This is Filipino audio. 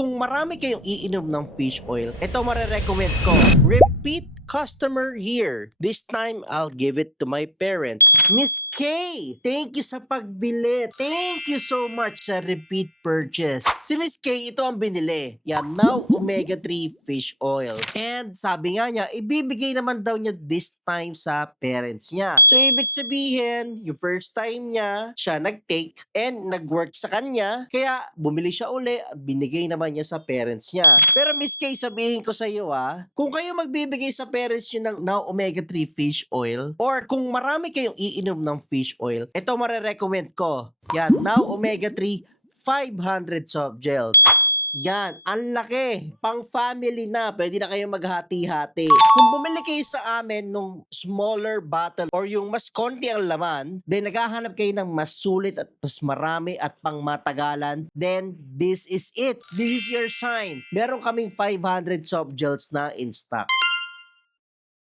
kung marami kayong iinom ng fish oil, ito marerecommend ko. Repeat customer here. This time, I'll give it to my parents. Miss K, thank you sa pagbili. Thank you so much sa repeat purchase. Si Miss K, ito ang binili. Yan, Now Omega-3 Fish Oil. And sabi nga niya, ibibigay naman daw niya this time sa parents niya. So, ibig sabihin, yung first time niya, siya nag-take and nag-work sa kanya. Kaya, bumili siya uli, binigay naman niya sa parents niya. Pero Miss K, sabihin ko sa iyo kung kayo magbibigay sa parents nyo ng Now Omega-3 Fish Oil, or kung marami kayong iinom ng fish oil, ito marerecommend ko. Yan, Now Omega-3 500 soft gels. Yan, ang laki. Pang family na. Pwede na kayo maghati-hati. Kung bumili kayo sa amin nung smaller bottle or yung mas konti ang laman, then naghahanap kayo ng mas sulit at mas marami at pang matagalan, then this is it. This is your sign. Meron kaming 500 soft gels na in stock.